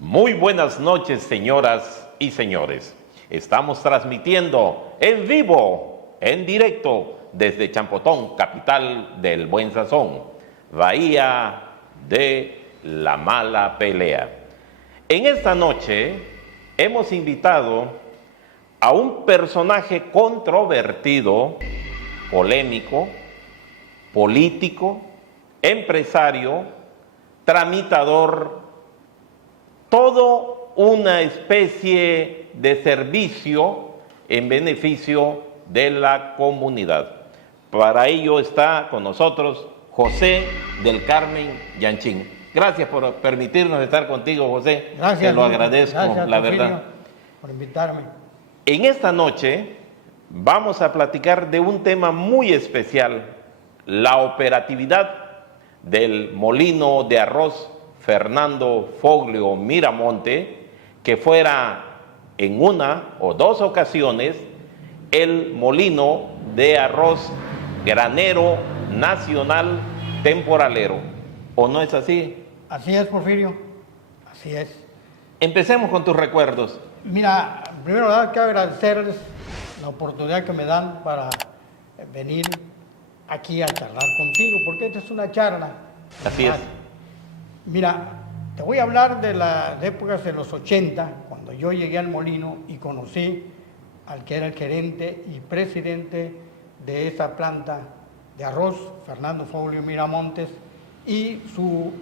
Muy buenas noches, señoras y señores. Estamos transmitiendo en vivo, en directo, desde Champotón, capital del Buen Sazón, Bahía de la Mala Pelea. En esta noche hemos invitado a un personaje controvertido, polémico, político, empresario, tramitador, todo una especie de servicio en beneficio de la comunidad. Para ello está con nosotros José del Carmen Yanchín. Gracias por permitirnos estar contigo, José. Gracias. Te lo agradezco, gracias, la Porfirio, verdad. por invitarme. En esta noche vamos a platicar de un tema muy especial, la operatividad del molino de arroz Fernando Foglio Miramonte, que fuera en una o dos ocasiones el molino de arroz granero nacional temporalero. ¿O no es así? Así es, Porfirio, así es. Empecemos con tus recuerdos. Mira, primero hay que agradecerles la oportunidad que me dan para venir aquí a charlar contigo, porque esta es una charla. Así es. Mira, te voy a hablar de las épocas de los 80, cuando yo llegué al molino y conocí al que era el gerente y presidente de esa planta de arroz, Fernando Foglio Miramontes, y su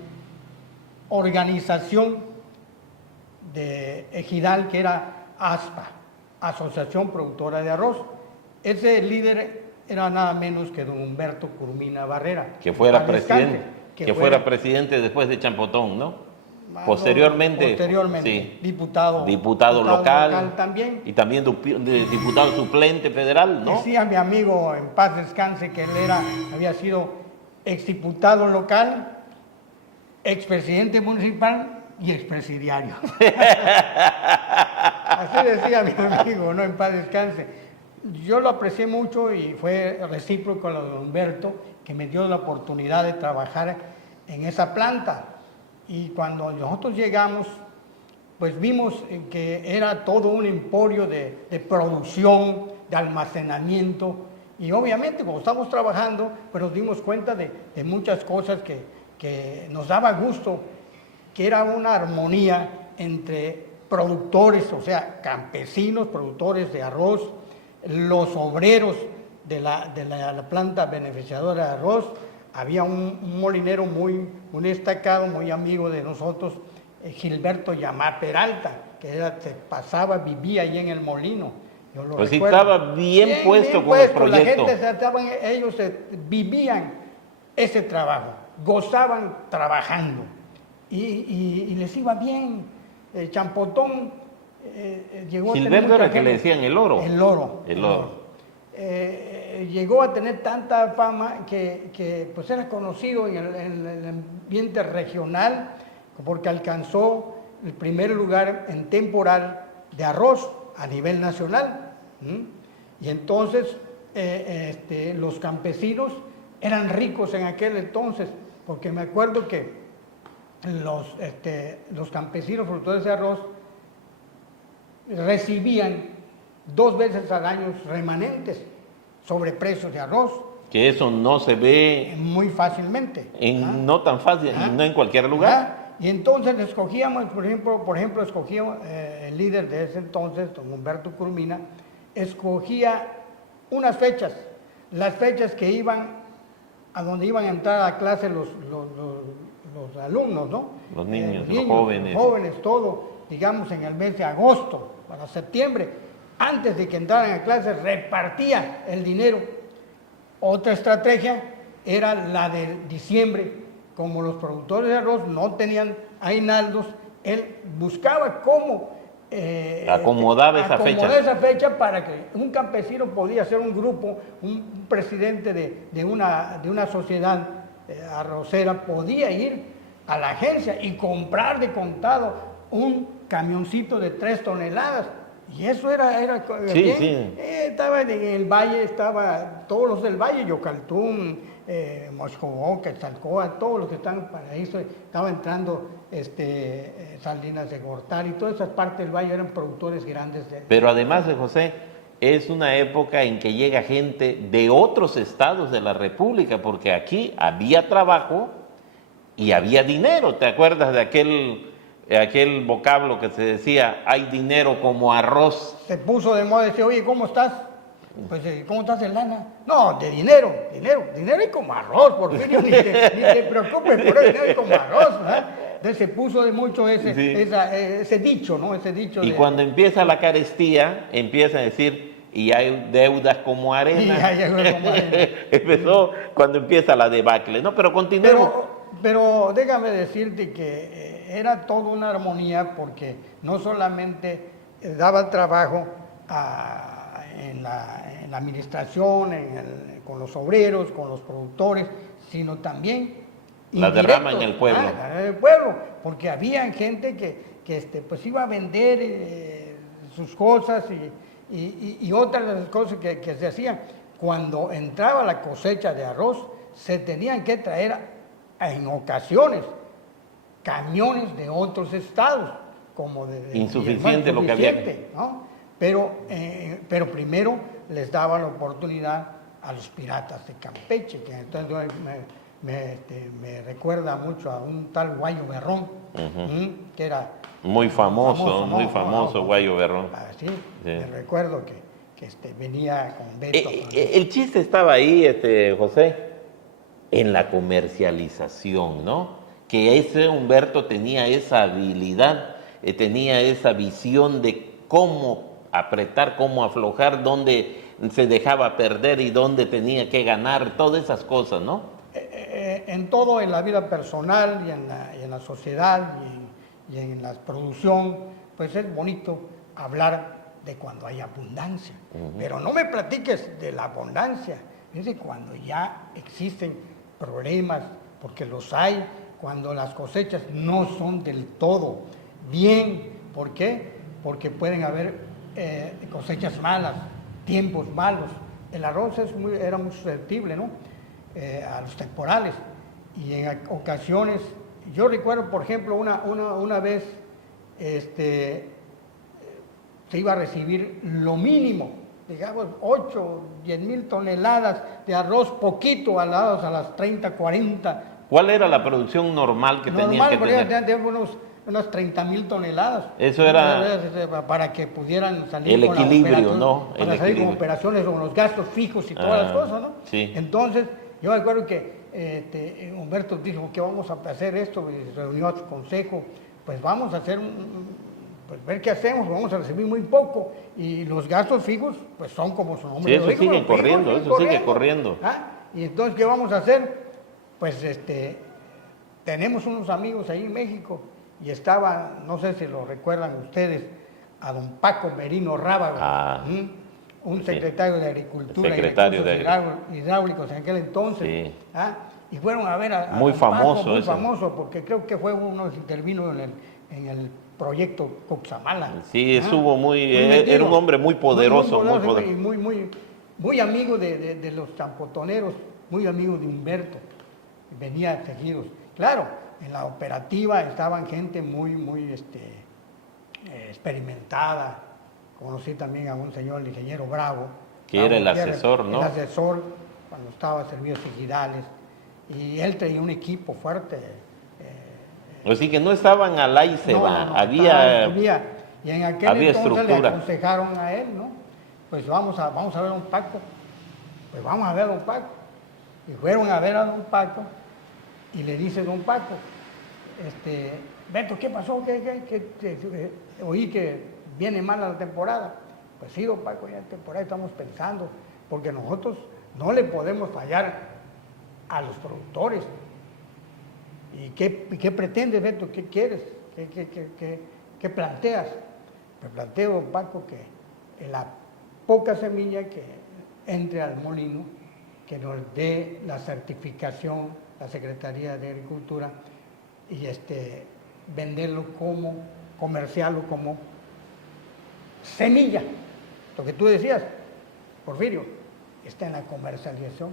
organización de ejidal, que era ASPA, Asociación Productora de Arroz. Ese líder era nada menos que don Humberto Curmina Barrera. Que fuera presidente. Que fuera presidente después de Champotón, ¿no? Posteriormente, sí, diputado local también. Y también diputado suplente federal, ¿no? Decía mi amigo, en paz descanse, que él había sido exdiputado local, expresidente municipal y expresidiario. Así decía mi amigo, ¿no? En paz descanse. Yo lo aprecié mucho y fue recíproco lo de Humberto, que me dio la oportunidad de trabajar en esa planta. Y cuando nosotros llegamos, pues vimos que era todo un emporio de producción, de almacenamiento. Y obviamente, como estamos trabajando, pues nos dimos cuenta de muchas cosas que nos daba gusto, que era una armonía entre productores, o sea, campesinos, productores de arroz, los obreros de la planta beneficiadora de arroz. Había un molinero muy destacado, muy amigo de nosotros, Gilberto Yamá Peralta, que se pasaba, vivía ahí en el molino. Yo lo pues recuerdo. Estaba bien puesto con el proyecto. La gente, ellos vivían ese trabajo, gozaban trabajando y les iba bien. Champotón llegó Gilberto era que le decían el oro. El oro. Llegó a tener tanta fama que pues era conocido en el ambiente regional, porque alcanzó el primer lugar en temporal de arroz a nivel nacional. Y entonces los campesinos eran ricos en aquel entonces, porque me acuerdo que los campesinos productores de arroz recibían 2 veces al año remanentes sobre precios de arroz. Que eso no se ve muy fácilmente. No tan fácil, no en cualquier lugar. Y entonces escogíamos, por ejemplo, escogía el líder de ese entonces, don Humberto Curmina, escogía unas fechas, las fechas que iban a donde iban a entrar a clase los alumnos, ¿no? Los niños, los jóvenes. Los jóvenes, todo, digamos, en el mes de agosto para septiembre. Antes de que entraran a clase, repartía el dinero. Otra estrategia era la de diciembre. Como los productores de arroz no tenían aguinaldos, él buscaba cómo acomodaba esa fecha. Esa fecha para que un campesino podía ser un grupo, un presidente de una sociedad arrocera podía ir a la agencia y comprar de contado un camioncito de 3 toneladas. Y eso era Sí, bien. sí. Estaba en el valle, estaba todos los del valle, Yocaltún, Moscobó, Quetzalcóatl, todos los que están para eso, estaba entrando Salinas de Gortari, todas esas partes del valle eran productores grandes. Pero además de José, es una época en que llega gente de otros estados de la República, porque aquí había trabajo y había dinero. ¿Te acuerdas de aquel vocablo que se decía, hay dinero como arroz? Se puso de moda, decía, oye, ¿cómo estás? Pues, ¿cómo estás en lana? No, de dinero y como arroz, Porfirio, ni te preocupes por eso, dinero y como arroz, ¿verdad? Entonces se puso de mucho ese dicho, ¿no? Ese dicho. Y cuando empieza la carestía, empieza a decir, y hay deudas como arena. Y hay deudas como arena. Empezó cuando empieza la debacle, ¿no? Pero continuemos. Pero déjame decirte que era toda una armonía porque no solamente daba trabajo en la administración, con los obreros, con los productores, sino también la derrama en el pueblo. En el pueblo, porque había gente que pues iba a vender sus cosas y otras de las cosas que se hacían. Cuando entraba la cosecha de arroz, se tenían que traer en ocasiones camiones de otros estados, como insuficiente lo que había. ¿No? Pero primero les daba la oportunidad a los piratas de Campeche, que entonces me recuerda mucho a un tal Guayo Berrón, que era muy famoso, Guayo Berrón. Sí, me recuerdo que venía con Beto. El chiste estaba ahí, José, en la comercialización, ¿no? Que ese Humberto tenía esa habilidad, tenía esa visión de cómo apretar, cómo aflojar, dónde se dejaba perder y dónde tenía que ganar, todas esas cosas, ¿no? En todo, en la vida personal y en la sociedad y en la producción, pues es bonito hablar de cuando hay abundancia. Pero no me platiques de la abundancia, es de cuando ya existen problemas, porque los hay, cuando las cosechas no son del todo bien. ¿Por qué? Porque pueden haber cosechas malas, tiempos malos. El arroz era muy susceptible, ¿no? A los temporales. Y en ocasiones, yo recuerdo, por ejemplo, una vez se iba a recibir lo mínimo, digamos 8, 10 mil toneladas de arroz, poquito al lado a las 30, 40. ¿Cuál era la producción normal que tenían que tener? Unas 30.000 toneladas. Eso era para que pudieran salir el equilibrio, ¿no? Para salir con operaciones con los gastos fijos y todas las cosas, ¿no? Sí. Entonces, yo me acuerdo que Humberto dijo que vamos a hacer esto, y se reunió a su consejo, pues vamos a hacer pues ver qué hacemos, vamos a recibir muy poco, y los gastos fijos, pues son como su nombre. Sí, eso sigue corriendo, sigue corriendo. Y entonces, ¿qué vamos a hacer? Pues tenemos unos amigos ahí en México, y estaba, no sé si lo recuerdan ustedes, a don Paco Merino Rábago, un secretario de Agricultura y Recursos Hidráulicos en aquel entonces. Sí. Y fueron a ver a muy don famoso Paco, muy eso. famoso, porque creo que fue uno que intervino en el proyecto Coxamala. Sí, estuvo era un hombre muy poderoso. Y muy amigo de los champotoneros, muy amigo de Humberto, venía seguidos. Claro, en la operativa estaban gente muy experimentada. Conocí también a un señor, el ingeniero Bravo. Que era el asesor, ¿no? El asesor, cuando estaba Servicios Ejidales. Y él traía un equipo fuerte. Así que no estaban al ahí se va. Había y en aquel había entonces estructura. le aconsejaron a él, ¿no? Pues vamos a ver a don Paco. Pues vamos a ver a don Paco. Y fueron a ver a don Paco y le dice don Paco, Beto, ¿qué pasó? Oí que viene mala la temporada. Pues sí, don Paco, ya en temporada estamos pensando, porque nosotros no le podemos fallar a los productores. ¿Y qué pretendes, Beto? ¿Qué quieres? ¿Qué planteas? Me planteo, Paco, que la poca semilla que entre al molino, que nos dé la certificación, la Secretaría de Agricultura, y venderlo comerciarlo como semilla. Lo que tú decías, Porfirio, está en la comercialización.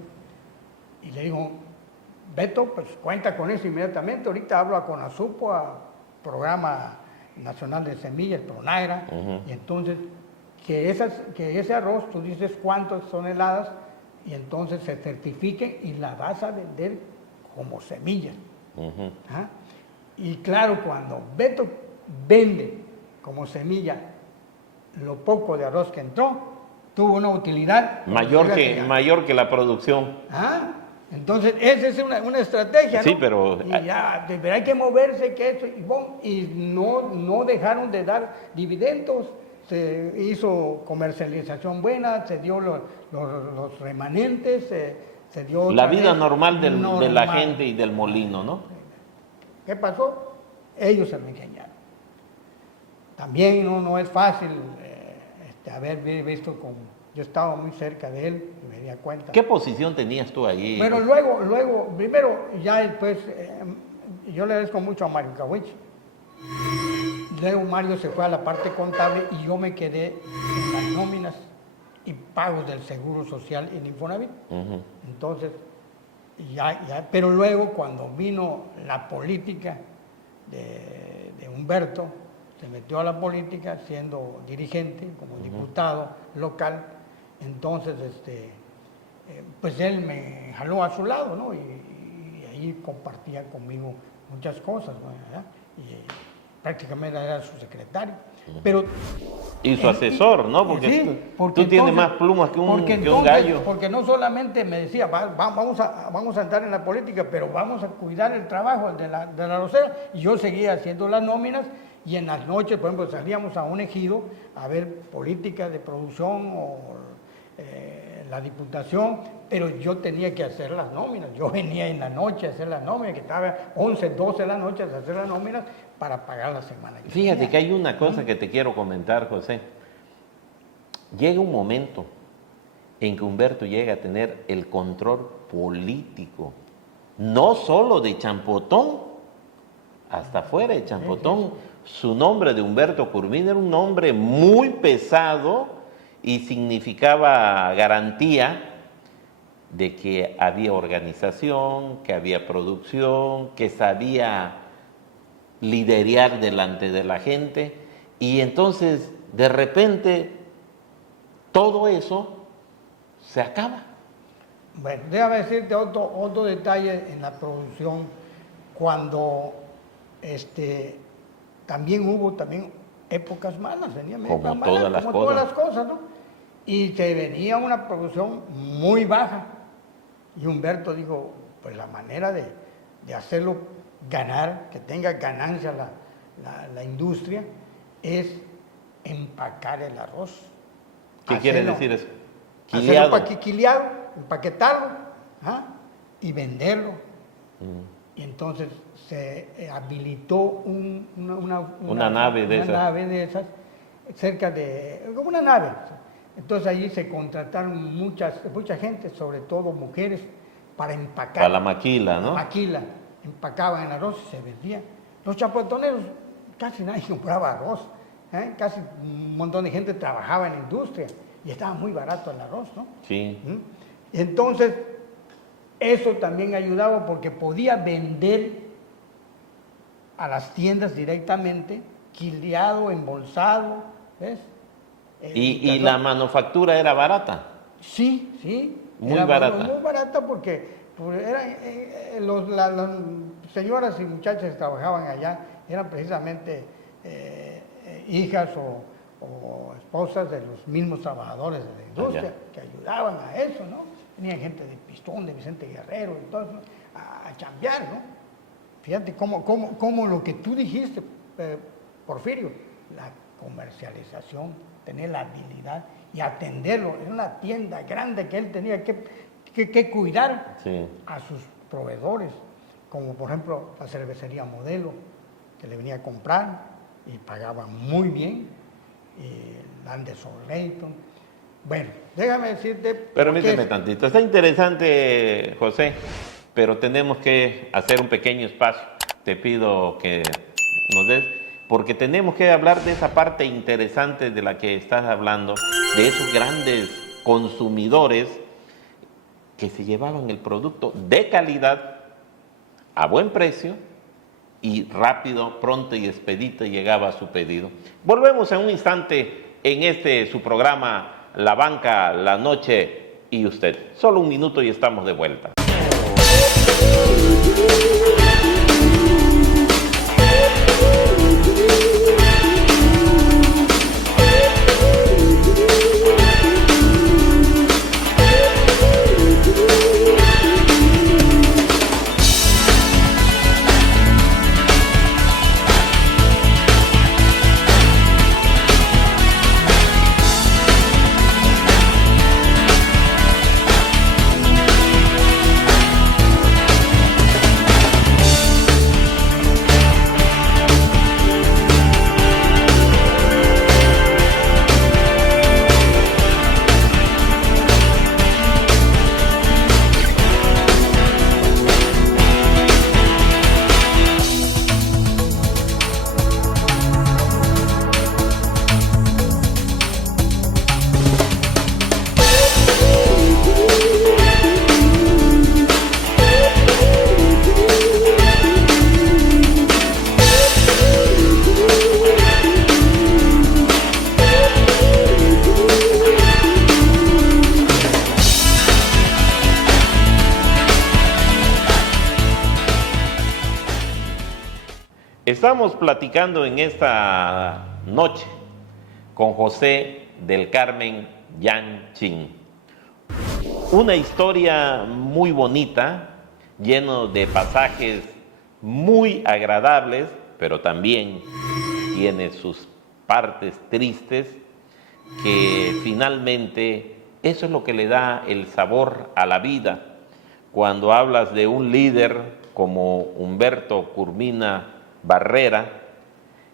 Y le digo, Beto, pues cuenta con eso inmediatamente. Ahorita hablo a CONASUPO, a Programa Nacional de Semillas, PRONAGRA, y entonces que ese arroz, tú dices cuántas toneladas, y entonces se certifique y la vas a vender como semilla. ¿Ah? Y claro, cuando Beto vende como semilla lo poco de arroz que entró, tuvo una utilidad mayor que la producción. ¿Ah? Entonces, esa es una estrategia, ¿no? Sí, pero y ya, pero hay que moverse, que eso, y no dejaron de dar dividendos, se hizo comercialización buena, se dio los remanentes, se dio... La vida normal de la gente y del molino, ¿no? ¿Qué pasó? Ellos se lo engañaron. También no es fácil haber visto como... Yo estaba muy cerca de él y me di cuenta. ¿Qué posición tenías tú allí? Bueno, luego, primero, ya después, yo le agradezco mucho a Mario Kawich. Luego Mario se fue a la parte contable y yo me quedé en las nóminas y pagos del Seguro Social en Infonavit. Entonces, pero luego cuando vino la política de Humberto, se metió a la política siendo dirigente, como diputado local, entonces pues él me jaló a su lado, ¿no? Y ahí compartía conmigo muchas cosas, ¿no? ¿verdad? Y prácticamente era su secretario. Pero, y su asesor, ¿no? Porque, sí, tú tienes más plumas que un gallo. Porque no solamente me decía, vamos a entrar en la política, pero vamos a cuidar el trabajo de la arrocera. Y yo seguía haciendo las nóminas y en las noches, por ejemplo, salíamos a un ejido a ver política de producción o la diputación, pero yo tenía que hacer las nóminas. Yo venía en la noche a hacer las nóminas, que estaba 11, 12 de la noche a hacer las nóminas para pagar la semana. Fíjate que hay una cosa que te quiero comentar, José. Llega un momento en que Humberto llega a tener el control político, no solo de Champotón, hasta fuera de Champotón. Su nombre de Humberto Curmín era un nombre muy pesado y significaba garantía de que había organización, que había producción, que sabía liderar delante de la gente, y entonces de repente todo eso se acaba. Bueno, déjame decirte otro detalle en la producción, cuando también hubo épocas malas, como todas las cosas, ¿no? Y se venía una producción muy baja, y Humberto dijo, pues la manera de hacerlo ganar, que tenga ganancia la industria, es empacar el arroz. ¿Qué quiere decir eso? Quiliado, empaquetarlo, ¿ah? Y venderlo. Y entonces se habilitó una nave de esas, cerca de, como una nave. Entonces allí se contrataron mucha gente, sobre todo mujeres, para empacar. Para la maquila, ¿no? Maquila. Empacaban el arroz y se vendía. Los chapotoneros, casi nadie compraba arroz. Casi un montón de gente trabajaba en la industria y estaba muy barato el arroz, ¿no? Sí. Entonces, eso también ayudaba porque podía vender a las tiendas directamente, quiliado, embolsado, ¿ves? ¿Y la manufactura era barata? Sí. Muy barata. Muy barata porque las señoras y muchachas que trabajaban allá eran precisamente hijas o esposas de los mismos trabajadores de la industria que ayudaban a eso, ¿no? Tenían gente de Pistón, de Vicente Guerrero y todo eso, a chambear, ¿no? Fíjate cómo lo que tú dijiste, Porfirio, la comercialización, tener la habilidad y atenderlo. Era una tienda grande que él tenía que cuidar a sus proveedores, como por ejemplo la cervecería Modelo, que le venía a comprar y pagaba muy bien. y Landes O'Leyton. Bueno, déjame decirte... Permíteme tantito. Está interesante, José, pero tenemos que hacer un pequeño espacio. Te pido que nos des, porque tenemos que hablar de esa parte interesante de la que estás hablando, de esos grandes consumidores que se llevaban el producto de calidad, a buen precio, y rápido, pronto y expedito llegaba a su pedido. Volvemos en un instante en su programa La Banca, la Noche y Usted. Solo un minuto y estamos de vuelta. Estamos platicando en esta noche con José del Carmen Yan Chin. Una historia muy bonita, lleno de pasajes muy agradables, pero también tiene sus partes tristes, que finalmente eso es lo que le da el sabor a la vida. Cuando hablas de un líder como Humberto Curmina Barrera,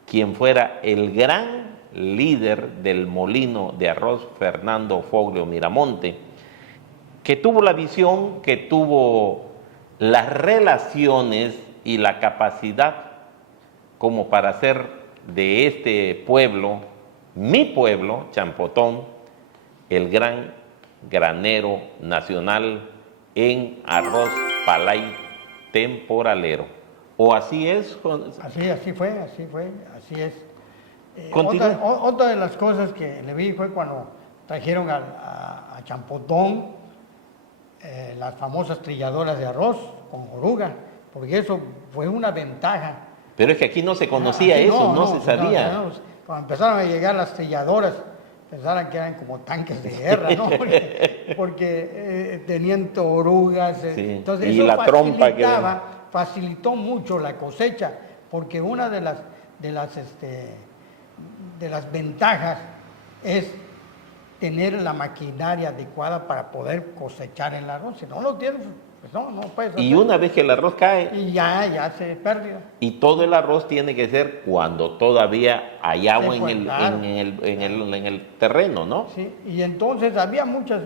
quien fuera el gran líder del molino de arroz Fernando Foglio Miramonte, que tuvo la visión, que tuvo las relaciones y la capacidad como para hacer de este pueblo, mi pueblo, Champotón, el gran granero nacional en arroz palay temporalero. ¿O así es? Así fue, así es. Otra de las cosas que le vi fue cuando trajeron a Champotón las famosas trilladoras de arroz con oruga, porque eso fue una ventaja. Pero es que aquí no se conocía eso, no se sabía. Cuando empezaron a llegar las trilladoras, pensaron que eran como tanques de guerra, ¿no? Porque tenían orugas, sí. Entonces y eso la trompa que facilitó mucho la cosecha, porque una de las ventajas es tener la maquinaria adecuada para poder cosechar el arroz. Si no lo tienes, pues no puedes hacer. Y una vez que el arroz cae, y ya se pierde. Y todo el arroz tiene que ser cuando todavía hay agua en el terreno, ¿no? Sí, y entonces había muchas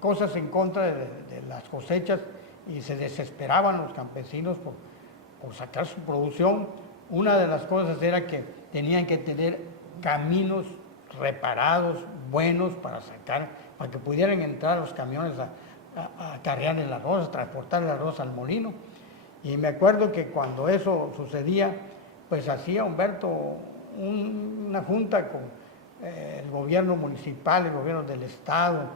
cosas en contra de las cosechas, y se desesperaban los campesinos por sacar su producción. Una de las cosas era que tenían que tener caminos reparados, buenos, para que pudieran entrar los camiones a cargar el arroz, a transportar el arroz al molino. Y me acuerdo que cuando eso sucedía, pues hacía Humberto una junta con el gobierno municipal, el gobierno del estado,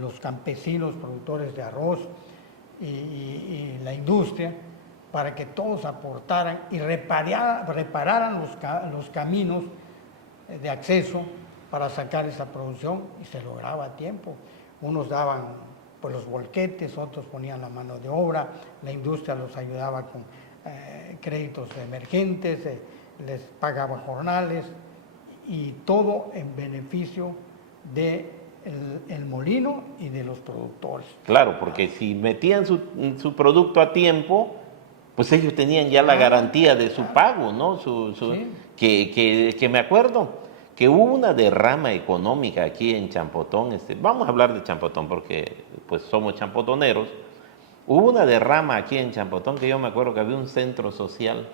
los campesinos productores de arroz, y la industria, para que todos aportaran y repararan los caminos de acceso para sacar esa producción, y se lograba a tiempo. Unos daban pues los volquetes, otros ponían la mano de obra, la industria los ayudaba con créditos emergentes, les pagaba jornales, y todo en beneficio de el molino y de los productores. Claro, porque si metían su producto a tiempo, pues ellos tenían ya la garantía de su pago, ¿no? Sí. Que me acuerdo que hubo una derrama económica aquí en Champotón. Vamos a hablar de Champotón porque pues somos champotoneros. Hubo una derrama aquí en Champotón que yo me acuerdo que había un centro social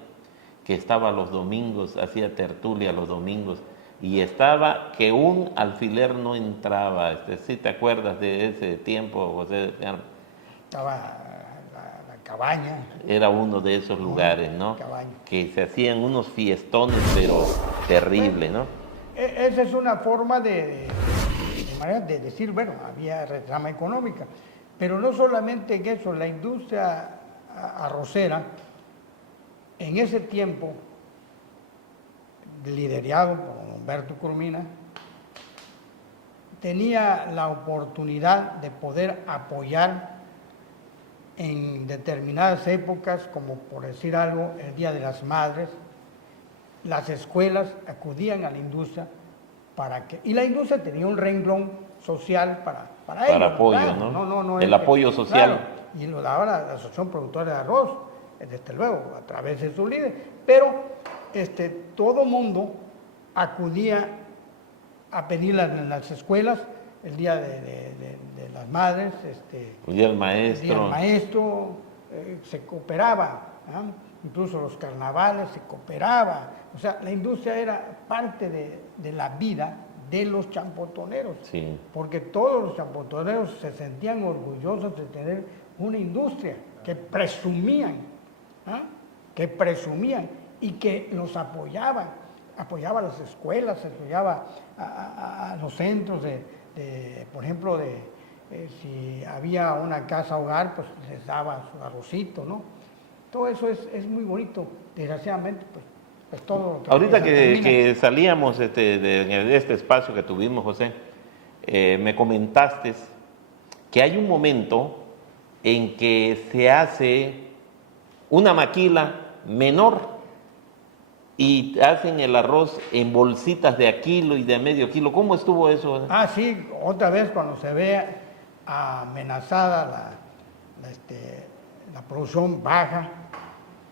que estaba los domingos, hacía tertulia los domingos, y estaba que un alfiler no entraba. ¿Sí te acuerdas de ese tiempo, José? Estaba la cabaña. Era uno de esos lugares, ¿no? Cabaña. Que se hacían unos fiestones, pero terrible, ¿no? Esa es una forma de decir, bueno, había derrama económica. Pero no solamente en eso, la industria arrocera, en ese tiempo, liderado por Humberto Coromina, tenía la oportunidad de poder apoyar en determinadas épocas, como por decir algo, el Día de las Madres. Las escuelas acudían a la industria y la industria tenía un renglón social para ello. Apoyo, claro, ¿no? El apoyo social. Claro, y lo daba la Asociación Productora de Arroz, desde luego, a través de su líder. Pero todo mundo acudía a pedirla en las escuelas, el Día de las Madres, el Día del Maestro. El Día del Maestro, se cooperaba, ¿no? Incluso los carnavales se cooperaba. O sea, la industria era parte de la vida de los champotoneros, sí. Porque todos los champotoneros se sentían orgullosos de tener una industria que presumían, ¿ah? Que presumían y que los apoyaba las escuelas, apoyaba a los centros por ejemplo, si había una casa hogar, pues les daba su arrocito, ¿no? Todo eso es muy bonito. Desgraciadamente, pues todo... Ahorita que salíamos de este espacio que tuvimos, José, me comentaste que hay un momento en que se hace una maquila menor y hacen el arroz en bolsitas de a kilo y de a medio kilo. ¿Cómo estuvo eso? Ah, sí, otra vez cuando se ve amenazada la producción baja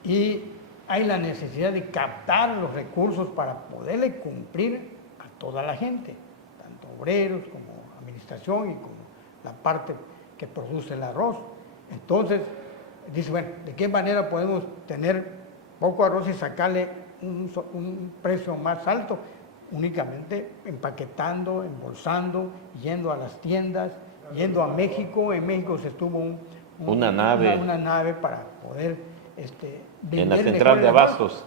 y hay la necesidad de captar los recursos para poderle cumplir a toda la gente, tanto obreros como administración y como la parte que produce el arroz. Entonces, dice, bueno, ¿de qué manera podemos tener poco arroz y sacarle un precio más alto? Únicamente empaquetando, embolsando, yendo a las tiendas, yendo a México. En México se estuvo una nave para poder vender en la central de abastos.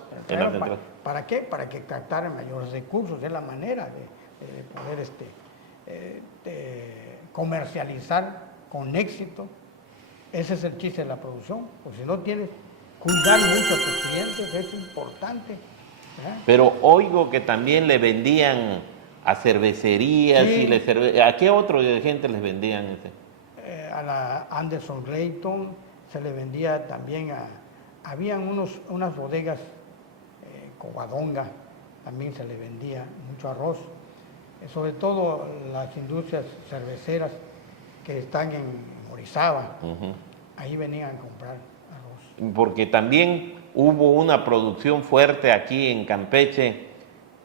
¿Para qué? Para que captaran mayores recursos. Es la manera de poder comercializar con éxito. Ese es el chiste de la producción. Porque si no tienes, cuidar mucho a tus clientes es importante. ¿verdad? Pero oigo que también le vendían a cervecerías, sí. y ¿a qué otro gente les vendían? A la Anderson Clayton se le vendía también habían unas bodegas, Covadonga, también se le vendía mucho arroz, sobre todo las industrias cerveceras que están en Orizaba, ahí venían a comprar arroz. Porque también hubo una producción fuerte aquí en Campeche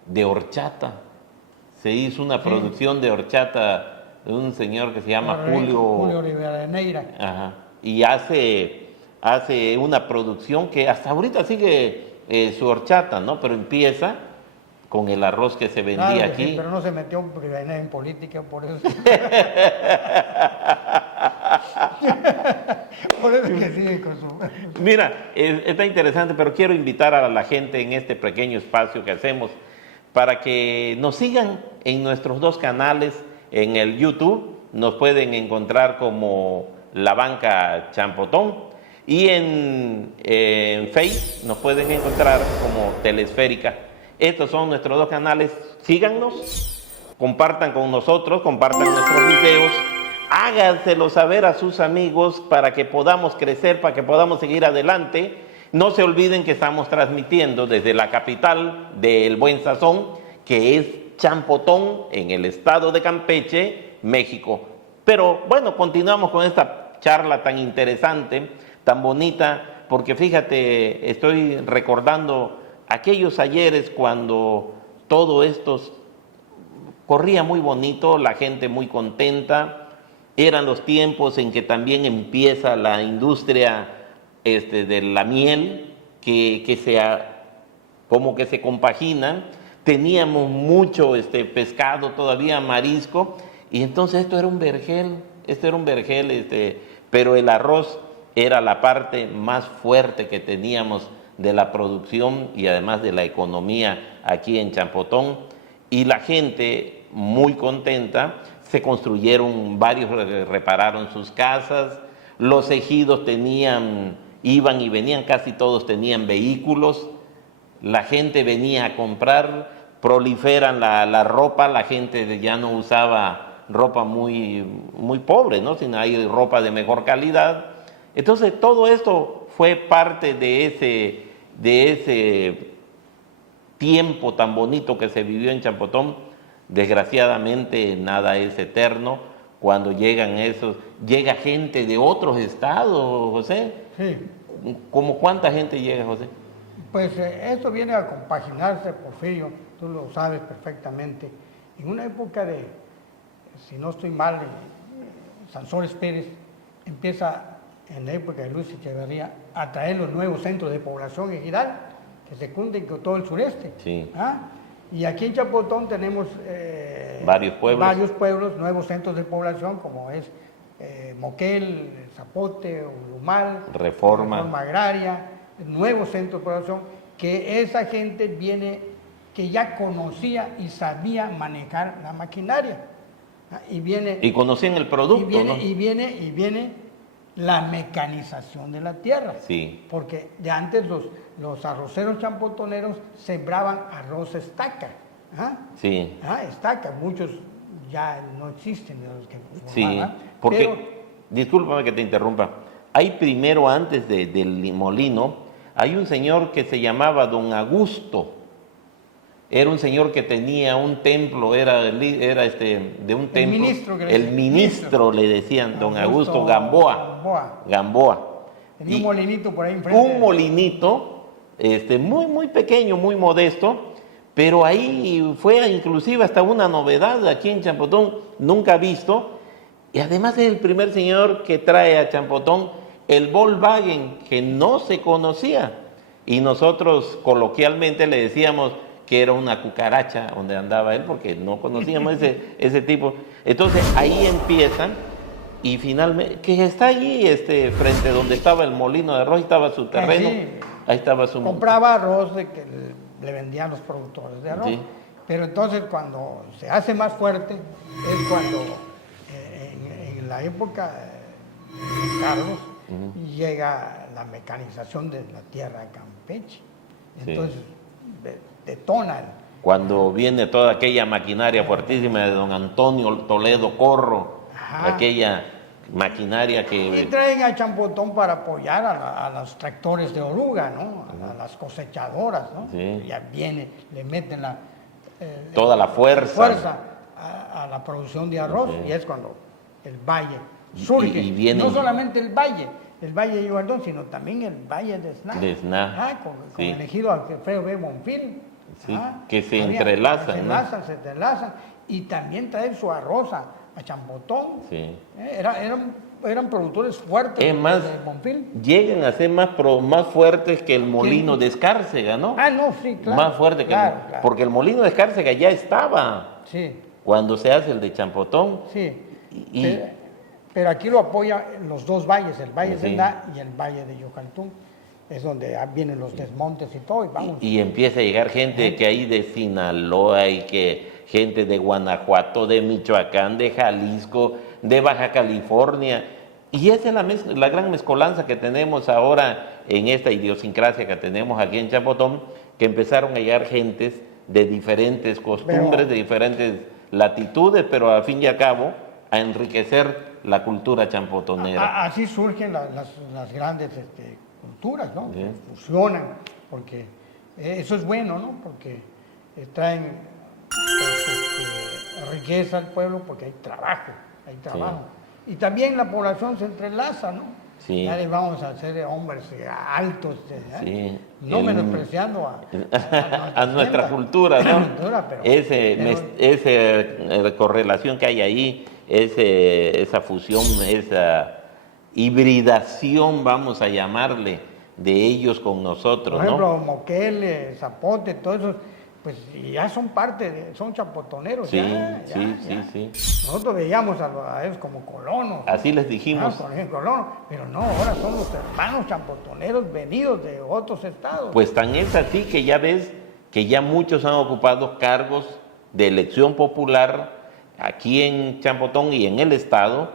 de horchata. Se hizo una producción de horchata de un señor que se llama Julio Rivadeneira. Ajá. Y hace una producción que hasta ahorita sigue su horchata, ¿no? Pero empieza con el arroz que se vendía aquí. Sí, pero no se metió en política, por eso. Por eso que sigue con su... Mira, está interesante, pero quiero invitar a la gente en este pequeño espacio que hacemos para que nos sigan en nuestros dos canales. En el YouTube nos pueden encontrar como La Banca Champotón y en Facebook nos pueden encontrar como Telesférica. Estos son nuestros dos canales. Síganos, compartan con nosotros, compartan nuestros videos, háganselo saber a sus amigos para que podamos crecer, para que podamos seguir adelante. No se olviden que estamos transmitiendo desde la capital del Buen Sazón, que es Champotón, en el estado de Campeche, México. Pero bueno, continuamos con esta charla tan interesante, tan bonita, porque fíjate, estoy recordando aquellos ayeres cuando todos estos corría muy bonito, la gente muy contenta. Eran los tiempos en que también empieza la industria de la miel, como que se compagina. Teníamos mucho pescado todavía, marisco, y entonces esto era un vergel, pero el arroz era la parte más fuerte que teníamos de la producción y además de la economía aquí en Champotón, y la gente muy contenta. Se construyeron varios, repararon sus casas, los ejidos iban y venían, casi todos tenían vehículos, la gente venía a comprar, proliferan la ropa, la gente ya no usaba ropa muy, muy pobre, ¿no? Sino hay ropa de mejor calidad. Entonces todo esto fue parte de ese tiempo tan bonito que se vivió en Champotón. Desgraciadamente nada es eterno. Cuando llega gente de otros estados, José. Sí. ¿Cómo cuánta gente llega, José? Pues esto viene a compaginarse, Porfirio, tú lo sabes perfectamente. En una época si no estoy mal, Sansores Pérez empieza en la época de Luis Echeverría a traer los nuevos centros de población ejidal que se cunden con todo el sureste. Sí. Y aquí en Champotón tenemos varios pueblos, nuevos centros de población, como es Moquel, Zapote, Ulumal, Reforma Agraria, nuevos centros de población, que esa gente que ya conocía y sabía manejar la maquinaria. Y conocían el producto, ¿no? Y viene la mecanización de la tierra. Sí. Porque de antes los arroceros champotoneros sembraban arroz estaca. Sí. Estaca, muchos ya no existen de los que formaban. Sí, porque, discúlpame que te interrumpa, hay primero, antes del molino, hay un señor que se llamaba Don Augusto. Era un señor que tenía un templo, era de un templo. El ministro le decían, Don Augusto Gamboa. Tenía un molinito por ahí enfrente. Un molinito, muy, muy pequeño, muy modesto, pero ahí fue inclusive hasta una novedad aquí en Champotón, nunca visto. Y además es el primer señor que trae a Champotón el Volkswagen, que no se conocía. Y nosotros coloquialmente le decíamos que era una cucaracha donde andaba él, porque no conocíamos ese tipo. Entonces ahí empiezan, y finalmente, que está allí frente donde estaba el molino de arroz, estaba su terreno, ahí estaba su... Compraba arroz que le vendían los productores de arroz. Sí. Pero entonces cuando se hace más fuerte es cuando en la época de Carlos llega la mecanización de la tierra campeche. Entonces detona. Cuando viene toda aquella maquinaria fuertísima de don Antonio Toledo Corro, aquella maquinaria que... Y traen a Champotón para apoyar a los tractores de oruga, ¿no? A las cosechadoras, ¿no? Sí. Ya viene, le meten toda la fuerza a la producción de arroz, y es cuando el valle surge. Y no solamente el valle de Yugandón, sino también el valle de Esná. Con el ejido Alfredo B. Bonfil. Sí, que se entrelazan. Se entrelazan. Y también traen su arroz a Champotón. Sí. Eran productores fuertes. Es más, de Bonfil. Llegan a ser más fuertes que el molino de Escárcega, ¿no? No, sí, claro. Más fuerte claro. Porque el molino de Escárcega ya estaba. Sí. Cuando se hace el de Champotón. Sí. Pero aquí lo apoyan los dos valles, el Valle de Esná y el Valle de Yocantún. Es donde vienen los desmontes y todo. Y empieza a llegar gente que hay de Sinaloa y gente de Guanajuato, de Michoacán, de Jalisco, de Baja California. Y esa es la gran mezcolanza que tenemos ahora en esta idiosincrasia que tenemos aquí en Champotón, que empezaron a llegar gentes de diferentes costumbres, de diferentes latitudes, pero al fin y al cabo a enriquecer la cultura champotonera. Así surgen las grandes culturas, ¿no? Sí. Fusionan, porque eso es bueno, ¿no? Porque traen riqueza al pueblo, porque hay trabajo. Sí. Y también la población se entrelaza, ¿no? Sí. Ya les vamos a hacer hombres altos, Sí. no menospreciando a nuestra cultura, ¿no? Pero Esa correlación que hay ahí, esa fusión, esa hibridación, vamos a llamarle, de ellos con nosotros, por ejemplo, ¿no? Moquele, Zapote, todo eso, pues ya son son chapotoneros. Sí, ya. sí. Nosotros veíamos a ellos como colonos. Así les dijimos. Colonos, pero no, ahora son los hermanos chapotoneros venidos de otros estados. Pues tan es así que ya ves que ya muchos han ocupado cargos de elección popular aquí en Champotón y en el estado,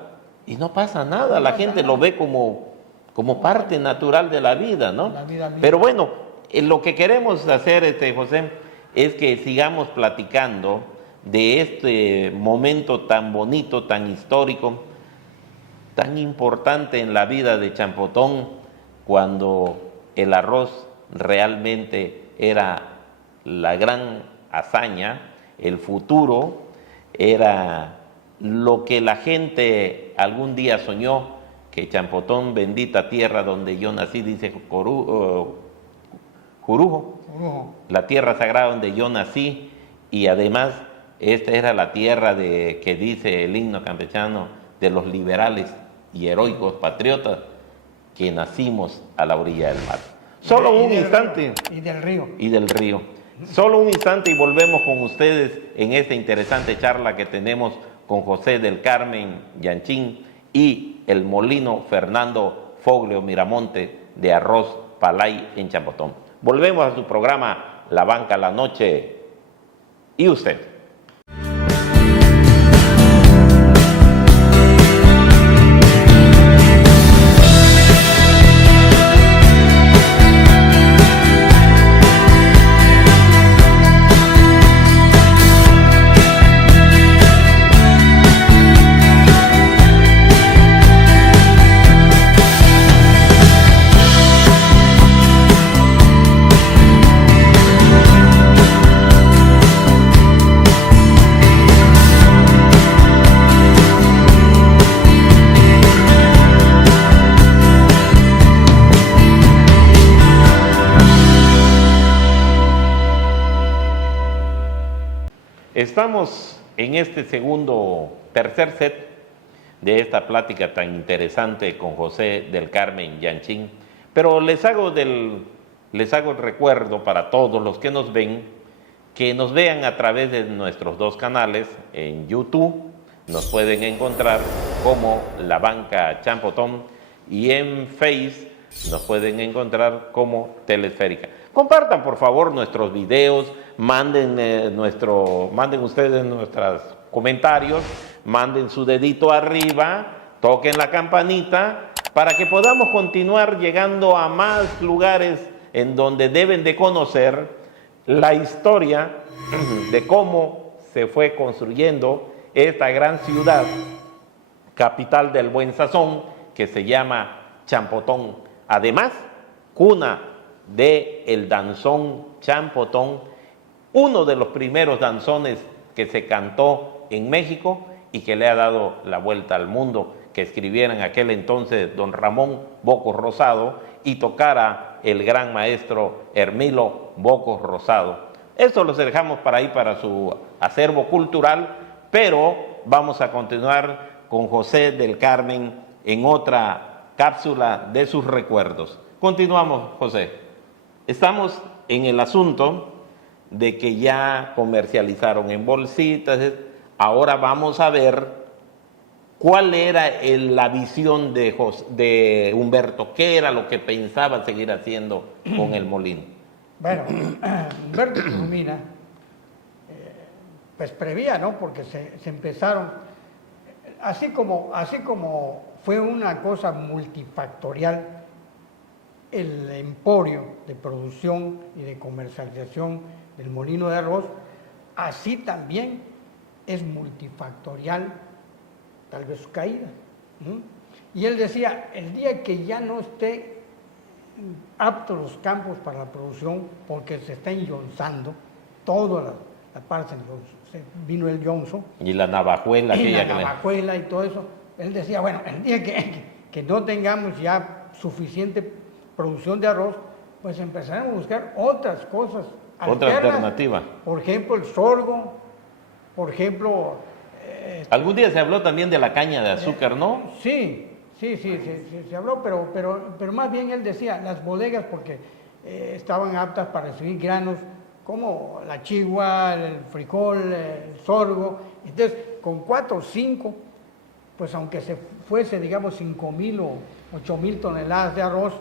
y no pasa nada, la gente lo ve como parte natural de la vida, ¿no? La vida misma. Pero bueno, lo que queremos hacer, José, es que sigamos platicando de este momento tan bonito, tan histórico, tan importante en la vida de Champotón, cuando el arroz realmente era la gran hazaña, el futuro, era lo que la gente algún día soñó, que Champotón, bendita tierra donde yo nací, dice Jurujo, la tierra sagrada donde yo nací, y además esta era la tierra que dice el himno campechano, de los liberales y heroicos patriotas que nacimos a la orilla del mar. Solo un instante. Y del río. Y del río. Solo un instante y volvemos con ustedes en esta interesante charla que tenemos con José del Carmen Yanchín y el molino Fernando Foglio Miramonte de Arroz Palay en Champotón. Volvemos a su programa La Banca la Noche y usted. Estamos en este tercer set de esta plática tan interesante con José del Carmen Yanchín, pero les hago el recuerdo para todos los que nos ven, que nos vean a través de nuestros dos canales. En YouTube nos pueden encontrar como La Banca Champotón y en Face nos pueden encontrar como Telesférica. Compartan por favor nuestros videos, manden ustedes nuestros comentarios, manden su dedito arriba, toquen la campanita para que podamos continuar llegando a más lugares en donde deben de conocer la historia de cómo se fue construyendo esta gran ciudad, capital del buen sazón, que se llama Champotón. Además, cuna del danzón Champotón, uno de los primeros danzones que se cantó en México y que le ha dado la vuelta al mundo, que escribiera en aquel entonces don Ramón Bocos Rosado y tocara el gran maestro Hermilo Bocos Rosado. Esto lo dejamos para ahí, para su acervo cultural, pero vamos a continuar con José del Carmen en otra cápsula de sus recuerdos. Continuamos, José. Estamos en el asunto de que ya comercializaron en bolsitas. Ahora vamos a ver cuál era la visión de Humberto, qué era lo que pensaba seguir haciendo con el molino. Bueno, Humberto Coromina, pues prevía, ¿no? Porque se empezaron, así como fue una cosa multifactorial, el emporio de producción y de comercialización del molino de arroz, así también es multifactorial tal vez su caída. Y él decía, el día que ya no esté aptos los campos para la producción, porque se está enllonzando, toda la parte se vino el Johnson. Y la navajuela. Y la navajuela y todo eso. Él decía, bueno, el día que no tengamos ya suficiente producción de arroz, pues empezaremos a buscar otras cosas. Otra alternativa. Por ejemplo, el sorgo, por ejemplo... Algún día se habló también de la caña de azúcar, ¿no? Sí, se habló, pero más bien él decía las bodegas porque estaban aptas para recibir granos como la chigua, el frijol, el sorgo. Entonces, con 4 o 5, pues aunque se fuese, digamos, 5,000 o 8,000 toneladas de arroz,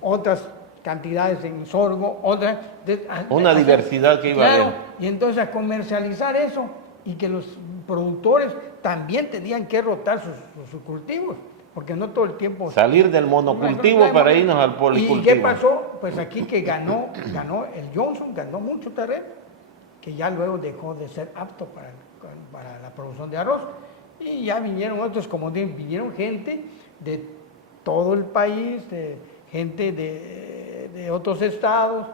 otras cantidades en sorgo, otras... Una diversidad que iba a haber. Y entonces a comercializar eso y que los productores también tenían que rotar sus cultivos, porque no todo el tiempo... Salir del monocultivo para irnos al policultivo. ¿Y qué pasó? Pues aquí que ganó el Johnson, ganó mucho terreno, que ya luego dejó de ser apto para la producción de arroz. Y ya vinieron otros, como vinieron gente de todo el país, gente de otros estados,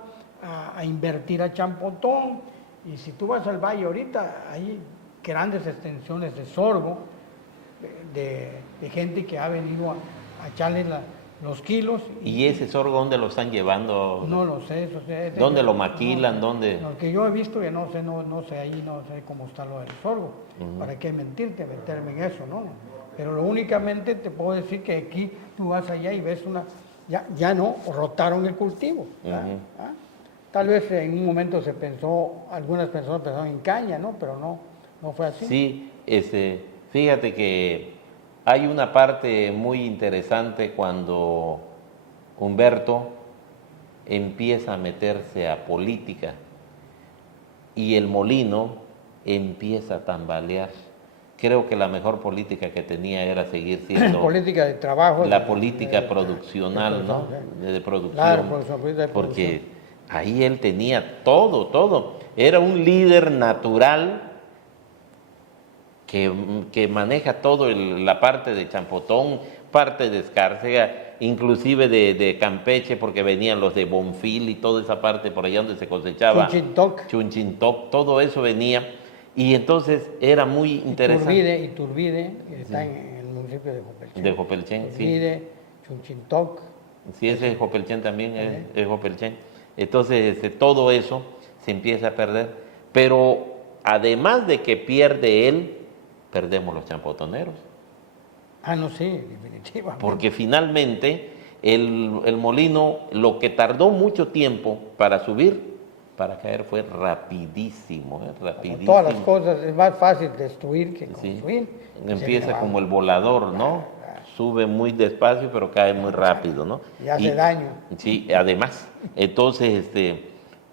a invertir a Champotón. Y si tú vas al valle ahorita, hay grandes extensiones de sorgo, de gente que ha venido a echarle los kilos. ¿Y ese sorgo dónde lo están llevando? No lo sé. ¿Dónde lo maquilan? ¿Dónde? Lo que yo he visto, que no sé ahí, no sé cómo está lo del sorgo. ¿Para qué mentirte, meterme en eso, no? Pero lo únicamente te puedo decir que aquí tú vas allá y ves ya no, rotaron el cultivo. Tal vez en un momento algunas personas pensaron en caña, ¿no? Pero no fue así. Sí, fíjate que hay una parte muy interesante cuando Humberto empieza a meterse a política y el molino empieza a tambalear. Creo que la mejor política que tenía era seguir siendo política de trabajo, la política produccional, ¿no? De producción, claro, porque ahí él tenía todo. Era un líder natural que maneja todo la parte de Champotón, parte de Escárcega, inclusive de Campeche, porque venían los de Bonfil y toda esa parte por allá donde se cosechaba. Chunchintoc, todo eso venía. Y entonces era muy interesante. Iturbide, que está en el municipio de Jopelchen. De Jopelchen, sí. Iturbide, Chunchintoc. Sí, ese es Jopelchen también, es Jopelchen. Entonces todo eso se empieza a perder. Pero además de que pierde él, perdemos los champotoneros. No, sí, definitivamente. Porque finalmente el molino, lo que tardó mucho tiempo para subir, para caer fue rapidísimo, rapidísimo. Como todas las cosas es más fácil destruir que construir. Sí. Empieza como el volador, ¿no? Claro. Sube muy despacio, pero cae muy rápido, ¿no? Y hace daño. Sí, además. Entonces,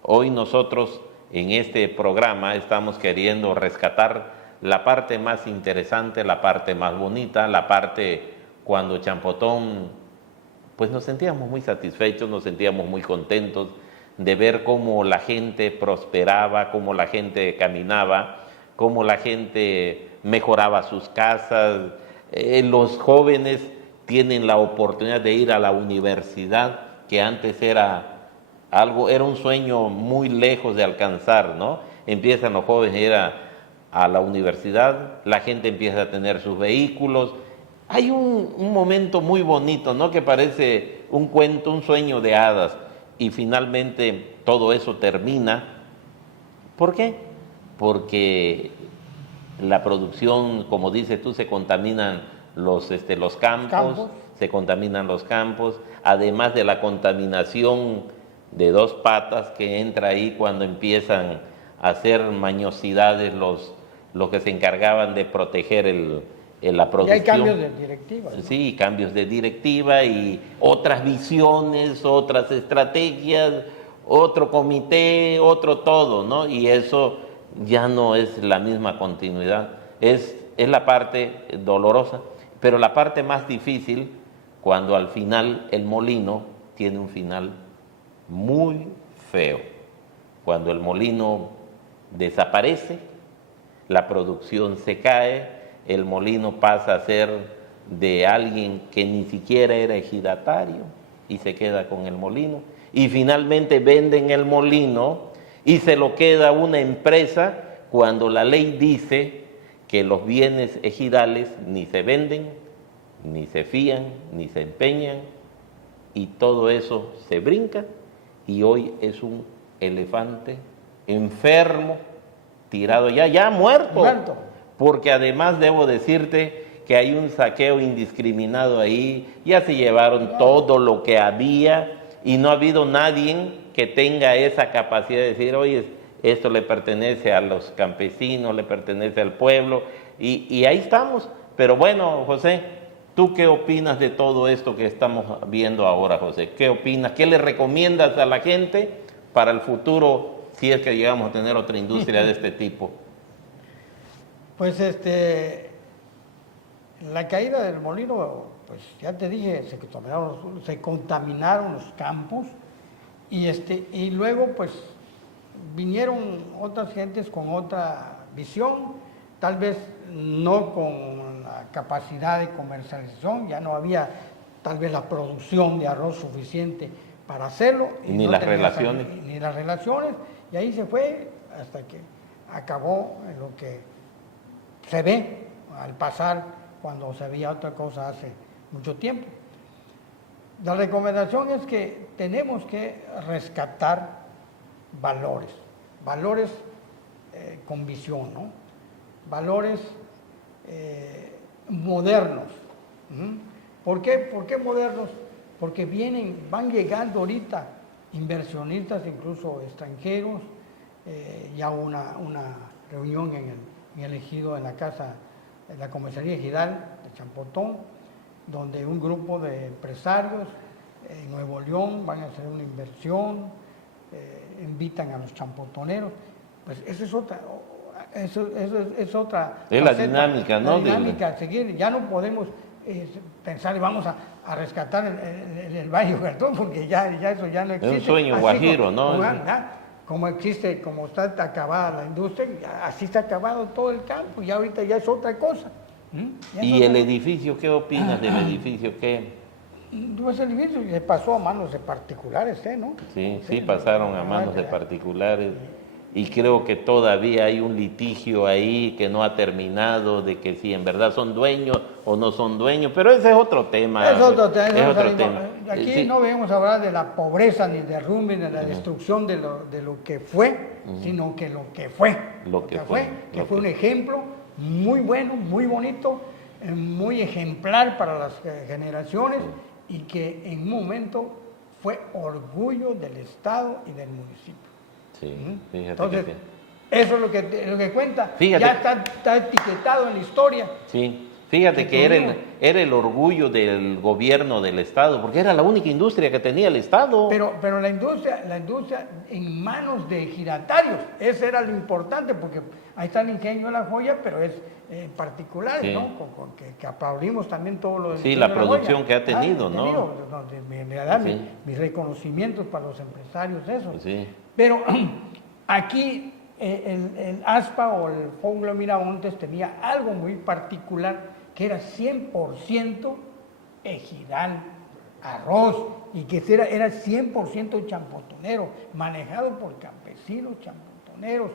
hoy nosotros en este programa estamos queriendo rescatar la parte más interesante, la parte más bonita, la parte cuando Champotón, pues nos sentíamos muy satisfechos, nos sentíamos muy contentos de ver cómo la gente prosperaba, cómo la gente caminaba, cómo la gente mejoraba sus casas. Los jóvenes tienen la oportunidad de ir a la universidad, que antes era un sueño muy lejos de alcanzar, ¿no? Empiezan los jóvenes a ir a la universidad, la gente empieza a tener sus vehículos. Hay un momento muy bonito, ¿no? Que parece un cuento, un sueño de hadas. Y finalmente todo eso termina. ¿Por qué? Porque la producción, como dices tú, se contaminan los campos, se contaminan los campos, además de la contaminación de 2 patas que entra ahí cuando empiezan a hacer mañosidades los que se encargaban de proteger la producción. Y hay cambios de directiva, ¿no? Sí, cambios de directiva y otras visiones, otras estrategias, otro comité, otro todo, ¿no? Y eso ya no es la misma continuidad. Es la parte dolorosa, pero la parte más difícil, cuando al final el molino tiene un final muy feo. Cuando el molino desaparece, la producción se cae, el molino pasa a ser de alguien que ni siquiera era ejidatario y se queda con el molino. Y finalmente venden el molino y se lo queda una empresa cuando la ley dice que los bienes ejidales ni se venden ni se fían, ni se empeñan, y todo eso se brinca, y hoy es un elefante enfermo, tirado ya muerto. Porque además debo decirte que hay un saqueo indiscriminado ahí, ya se llevaron todo lo que había, y no ha habido nadie que tenga esa capacidad de decir, oye, esto le pertenece a los campesinos, le pertenece al pueblo, y ahí estamos. Pero bueno, José, ¿tú qué opinas de todo esto que estamos viendo ahora, José? ¿Qué opinas? ¿Qué le recomiendas a la gente para el futuro, si es que llegamos a tener otra industria de este tipo? Pues la caída del molino, pues ya te dije, se contaminaron los campos, y luego pues vinieron otras gentes con otra visión, tal vez no con la capacidad de comercialización, ya no había tal vez la producción de arroz suficiente para hacerlo. Ni las relaciones. Ni las relaciones, y ahí se fue hasta que acabó en lo que se ve al pasar cuando se veía otra cosa hace mucho tiempo. La recomendación es que tenemos que rescatar valores con visión, ¿no? Valores modernos. ¿Por qué? ¿Por qué modernos? Porque van llegando ahorita inversionistas, incluso extranjeros. Ya una reunión en el ejido, en la casa, en la comisaría ejidal de Champotón, donde un grupo de empresarios en Nuevo León van a hacer una inversión, invitan a los champotoneros. Pues esa es otra, es otra. Es la dinámica, ¿no? La dinámica a seguir. Ya no podemos pensar y vamos a rescatar el Valle Ugarte, porque ya eso ya no existe. Es un sueño guajiro, ¿no? Como existe, como está acabada la industria, así está acabado todo el campo, y ahorita ya es otra cosa. ¿Y el edificio, qué opinas del edificio? Pues el edificio se pasó a manos de particulares, ¿no? Sí, pasaron a manos de particulares, y creo que todavía hay un litigio ahí que no ha terminado, de que si en verdad son dueños o no son dueños, pero ese es otro tema. Es otro tema. Tema. Aquí no venimos a hablar de la pobreza, ni de derrumbe, ni de la destrucción de lo que fue, sino que lo que fue. Que fue un ejemplo muy bueno, muy bonito, muy ejemplar para las generaciones, y que en un momento fue orgullo del Estado y del municipio. Sí, fíjate. Entonces, eso es lo que cuenta. Fíjate. Ya está etiquetado en la historia. Sí, fíjate que era el orgullo del gobierno del Estado, porque era la única industria que tenía el Estado. Pero la industria en manos de ejidatarios, ese era lo importante, porque ahí está el ingenio de La Joya, pero es particular, ¿no? Que aplaudimos también todo lo del la producción que ha tenido, ¿no? Me da mis reconocimientos para los empresarios, eso. Sí. Pero aquí el ASPA o el Pueblo Miramontes tenía algo muy particular, que era 100% ejidal, arroz, y que era 100% champotonero, manejado por campesinos champotoneros.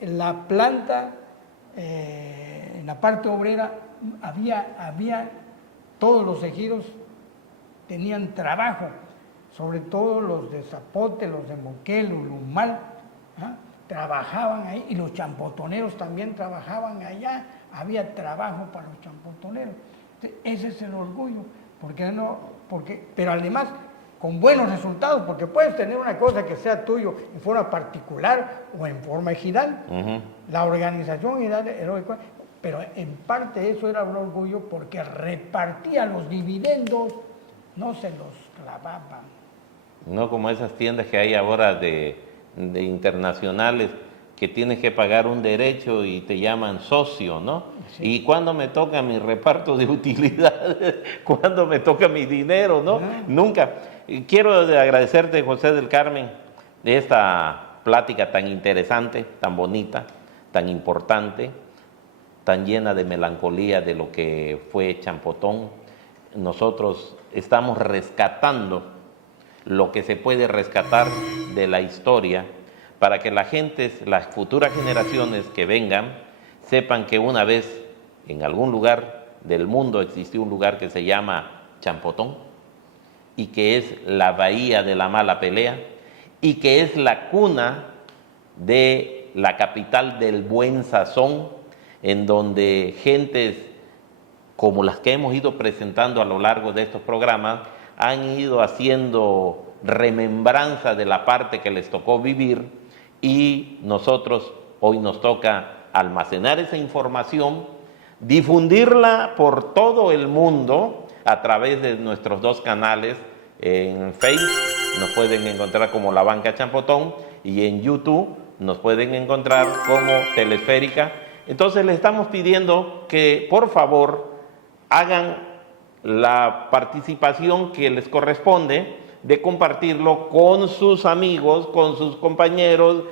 En la planta, en la parte obrera, había todos los ejidos tenían trabajo, sobre todo los de Zapote, los de Moquel, Ulumal, trabajaban ahí, y los champotoneros también trabajaban allá, había trabajo para los champotoneros. Entonces, ese es el orgullo, pero además con buenos resultados, porque puedes tener una cosa que sea tuyo en forma particular o en forma ejidal. La organización ejidal era, pero en parte eso era un orgullo porque repartía los dividendos, no se los clavaban. No como esas tiendas que hay ahora de internacionales, que tienes que pagar un derecho y te llaman socio, ¿no? Sí. Y cuando me toca mi reparto de utilidades, cuando me toca mi dinero, ¿no? Nunca. Quiero agradecerte, José del Carmen, de esta plática tan interesante, tan bonita, tan importante, tan llena de melancolía de lo que fue Champotón. Nosotros estamos rescatando lo que se puede rescatar de la historia, para que la gente, las futuras generaciones que vengan, sepan que una vez en algún lugar del mundo existió un lugar que se llama Champotón y que es la bahía de la mala pelea y que es la cuna de la capital del buen sazón, en donde gentes como las que hemos ido presentando a lo largo de estos programas han ido haciendo remembranza de la parte que les tocó vivir, y nosotros hoy nos toca almacenar esa información, difundirla por todo el mundo a través de nuestros dos canales. En Facebook nos pueden encontrar como La Banca Champotón y en YouTube nos pueden encontrar como Telesférica. Entonces les estamos pidiendo que por favor hagan la participación que les corresponde de compartirlo con sus amigos, con sus compañeros,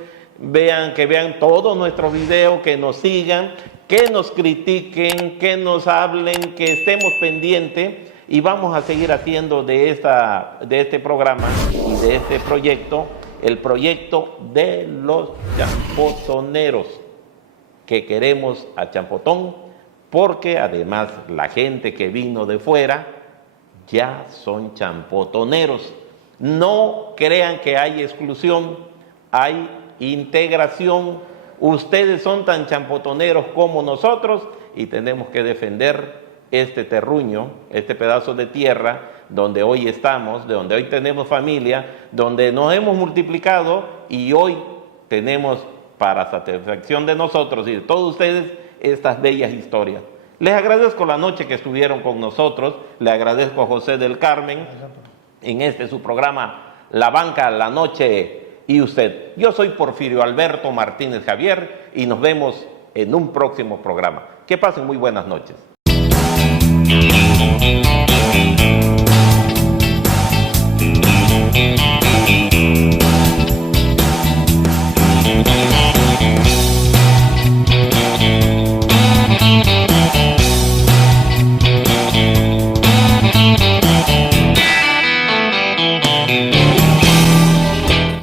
que vean todos nuestros videos, que nos sigan, que nos critiquen, que nos hablen, que estemos pendientes, y vamos a seguir haciendo de este programa y de este proyecto, el proyecto de los champotoneros, que queremos a Champotón, porque además la gente que vino de fuera ya son champotoneros. No crean que hay exclusión, hay integración. Ustedes son tan champotoneros como nosotros y tenemos que defender este terruño, este pedazo de tierra donde hoy estamos, de donde hoy tenemos familia, donde nos hemos multiplicado y hoy tenemos, para satisfacción de nosotros y de todos ustedes, estas bellas historias. Les agradezco la noche que estuvieron con nosotros, le agradezco a José del Carmen en su programa La Banca, la Noche y Usted. Yo soy Porfirio Alberto Martínez Javier y nos vemos en un próximo programa. Que pasen muy buenas noches.